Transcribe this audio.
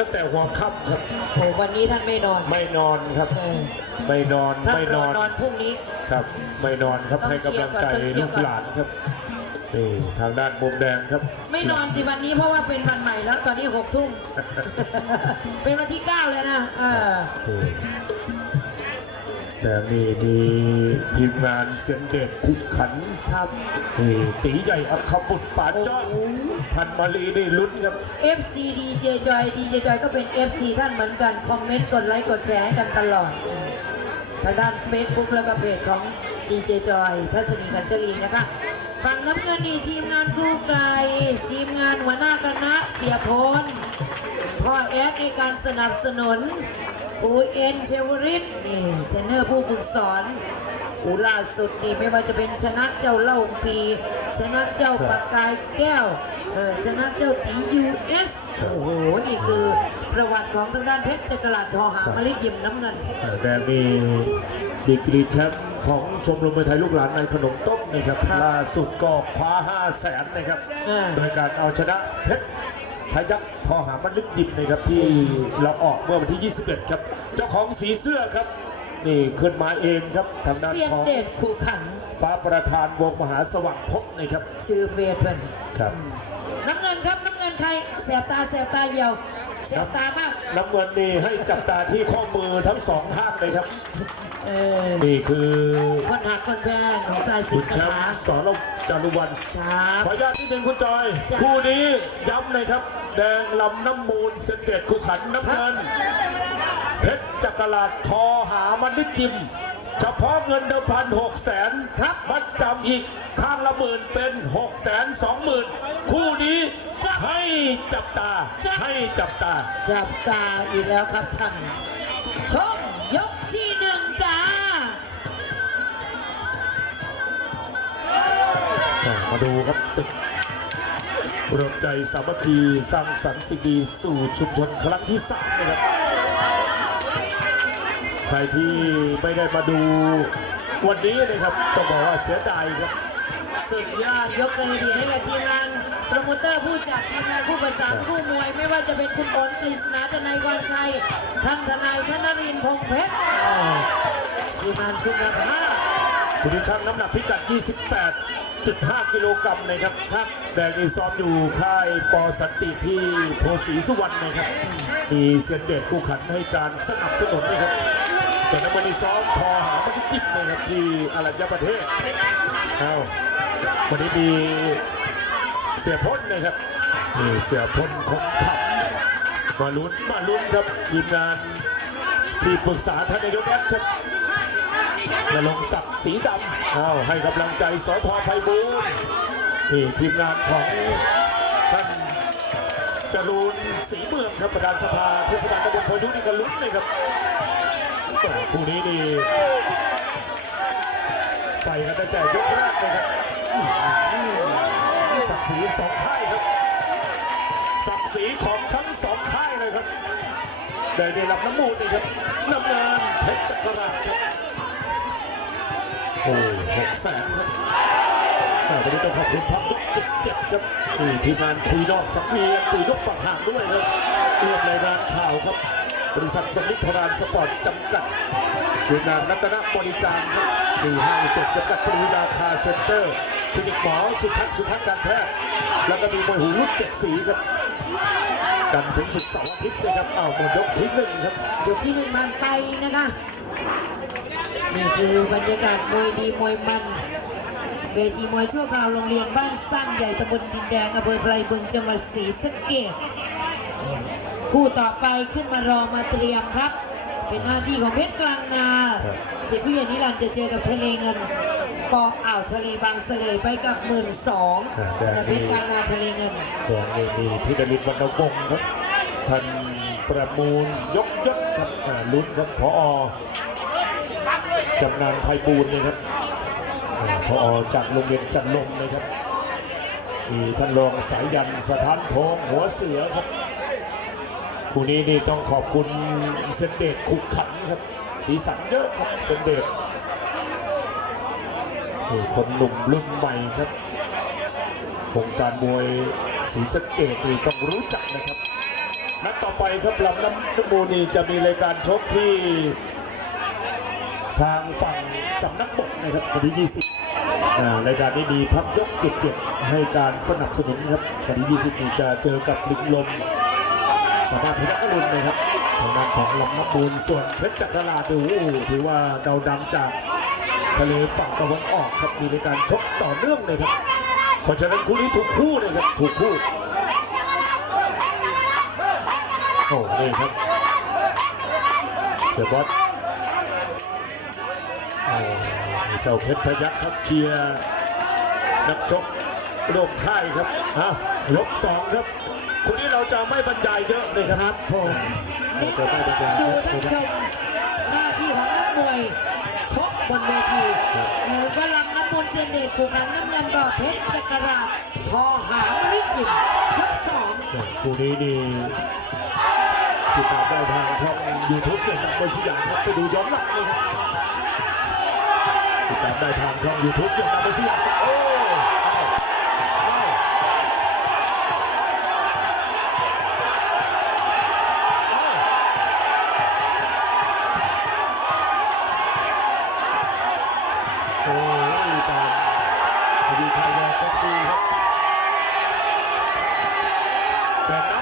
ตั้งแต่หัวค่ำครับ โอ้วันนี้ท่านไม่นอนไม่นอนครับ เออไม่นอนท่านไม่รนออนนอนพรุ่งนี้ ครับ ไม่นอนครับต้องให้กำลังใจเชียร์ก่อนต้องเชียลูร์กก่อนหลานครับนี่ทางด้านมุมแดงครับ ไม่นอนสิวันนี้เพราะว่าเป็นวันใหม่แล้วตอนนี้หกทุ่ม เป็นวันที่เก้าเลยนะเออ แต่มีมีทีมงานเสียงเด็ดขุกขันครับนี่ตีใหญ่อัคบุตรป่าจ้อนพันมาลีนี่ลุ้นครับ FC DJ Joy DJ Joy ก็เป็น FC ท่านเหมือนกัน คอมเมนต์กดไลค์กดแชร์ให้กันตลอดทางด้าน Facebook แล้วก็เพจของ DJ Joy ทัศนีกันจรีนะคะฝั่งน้ำเงินนี่ทีมงานครูไกล ทีมงานหัวหน้าคณะเสียพลพ่อแอดในการสนับสนุน ปูเอ็นเทวริตนี่เทรนเนอร์ผู้ฝึกสอนอูล่าสุดนี่ไม่ว่าจะเป็นชนะเจ้าเล่าปี ชนะเจ้าปากกายแก้วเออชนะเจ้าตียูเอสโอ้โห นี่คือประวัติของทางด้านเพชรจักรลาดทอหามะลิยิมน้ำเงิน แต่มีดีกรีแชมป์ของชมรมมวยไทยลูกหลานในขนมต้มนะครับครับล่าสุดก็คว้า5 0 0แสนนะครับอ่าโดยการเอาชนะเพชร พยักพอหามันลึกดิบนะครับที่เราออกเมื่อวันที่ 21 ครับ เจ้าของสีเสื้อครับ นี่ขึ้นมาเองครับทางด้านเสียงของเดชคู่ขัน ฟ้าประธานวงมหาสว่างพบนะครับ ชื่อเฟยเพิ่นครับ น้ำเงินครับน้ำเงินใครแสบตาแสบตาเหี่ยว แสบตามาก น้ำเงินนี่ให้จับตาที่ข้อมือทั้งสองข้างเลยครับ เออนี่คือคนหักคนแพงของสายสิคุงณห์แชคามถาป์สอนจารุวันครับ ขออนุญาตที่หนึ่งคุณจอย จ้ะ คู่นี้ย้ำเลยครับ แดงลำน้ำมูลเสนเด็จคู่ขันน้ำเงิน เพชรจักรลาดทอหามันดิจิม เฉพาะเงินเดิมพันหกแสนครับมัดจำ อีกข้างละหมื่นเป็นหกแสนสองหมื่นคู่นี้ให้จับตา ให้จับตา จับตาอีกแล้วครับท่านชมยกที่หนึ่งจ้ามาดูครับศึกรวมใจสามัคคีสร้างสรรค์สิ่งดีสู่ชุมชนครั้งที่สามนะครับ ใครที่ไม่ได้มาดูวันนี้นะครับต้องบอกว่าเสียดายครับ สุดยอดยกเลยดีให้กับทีมงานโปรโมเตอร์ผู้จัดทีมงานผู้ประสานผู้มวย ไม่ว่าจะเป็นคุณโอนกฤษณาทนายวันชัยท่านทนายธนรินทร์พงษ์เพชรอ่าทีมงานคุณภาพคุณที่ชั่งน้ำหนักพิกัด 28.5 กิโลกรัมนะครับครับแดงนี่ซ้อมอยู่ค่ายปอสันติที่โพสีสุวรรณนะครับ มีเซียนเดชคู่ขันให้การสนับสนุนนะครับ ส่วนน้ำมันนี่ซ้อมพอหามันจิบนะครับที่อารัญญประเทศเอาวันนี้มีเสียพ้นนะครับนี่เสียพ้นของขับมาลุ้นมาลุ้นครับทีมงานที่ปรึกษาท่านนายกแอดครับนรงค์ศักดิ์สีดำเอาให้กำลังใจสทไพบูลย์นี่ทีมงานของท่านจรูนศรีเมืองครับประธานสภาเทศบาลตำบลพายุนี่ก็ลุ้นเลยครับแต่ คู่นี้นี่ใส่กันตั้งแต่ยกแรกเลยครับศักดิ์ศรีสองค่ายครับศักดิ์ศรีของทั้งสองค่ายเลยครับได้ได้รับน้ำมูลนี่ครับน้ำเงินเพชรจักรราชครับโอ้หกแสนครับอ่าวันนี้ต้องขอบคุณพักยกเจ็ดเจ็ดครับนี่ทีมงานคุยนอกสักมีคุยนกฝั่งห่างด้วยครับร่วมในรายข่าวครับ บริษัทสมิทธรานสปอร์ตจำกัดทีมงานรัตนบริการครับมีห้างสดจำกัดปรีราคาเซ็นเตอร์คลินิกหมอสุทัศน์สุทัศน์การแพทย์แล้วก็มีมวยหูรุ่นเจ็ดสีครับกันถึงสุดเสาร์อาทิตย์นะครับอ้าวหมดยกที่หนึ่งครับยกที่หนึ่งมันไปนะคะนี่คือบรรยากาศมวยดีมวยมันเวทีมวยชั่วคราวโรงเรียนบ้านสร้างใหญ่ตำบลดินแดงอำเภอไพรบึงจังหวัดศรีสะเกษ คู่ต่อไปขึ้นมารอมาเตรียมครับ เป็นหน้าที่ของเพชรกลางนาครับสิทธิ์ผู้ใหญ่นิรันดร์จะเจอกับทะเลเงินปออ่าวทะเลบางเสลยไปกับหมื่นสองสำหรับเพชรกลางนาทะเลเงินแดงนี่มีพิดลิตวรรณวงศ์ครับท่านประมูลยกยศครับอ่าลุ้นครับพอจำนานไพบูลย์นะครับอ่าพอจากโรงเรียนจันลมนะครับมีท่านรองสายยันสถานทองหัวเสือครับ คู่นี้นี่ต้องขอบคุณเซนเดตขุกขันครับ สีสันเยอะครับเซนเดตนี่คนหนุ่มรุ่นใหม่ครับวงการมวยศรีสเกดนี่ต้องรู้จักนะครับนัดต่อไปครับลำน้ำมูนี่จะมีรายการชกที่ ทางฝั่งสำนักบกนะครับวันที่ 20รายการนี้มีพักยกเจ็ดเจ็ดให้การสนับสนุนครับวันที่ 20 นี้จะเจอกับลิงลม สามารถพิทักษ์อรุณนะครับทางด้านของลำน้ำมูลส่วนเพชรจักรลาดูถือว่าดาวดังจากทะเลฝั่งตะวันออกครับมีรายการชกต่อเนื่องเลยครับเพราะฉะนั้นคู่นี้ถูกคู่เลยครับถูกคู่โอ้นี่ครับเดบอสโอ้เจ้าเพชรพยัคฆ์ครับเชียร์นักชกร่วมค่ายครับอะยกสองครับ คู่นี้เราจะไม่บรรยายเยอะเลยครับผมเน้นดูท่านชมหน้าที่ของนักมวยชกบนเวทีเออกำลังน้ำมนต์เซียนเดชกูขันน้ำเงินก็เพชรจักรราชพอหางริกินยกสองคู่นี้นี่ติดตามได้ทางช่องยูทูบเนี่ยนักมวยสยามครับไปดูย้อนหลังเลยครับติดตามได้ทางช่องยูทูบเนี่ยนักมวยสยามครับโอ้ จ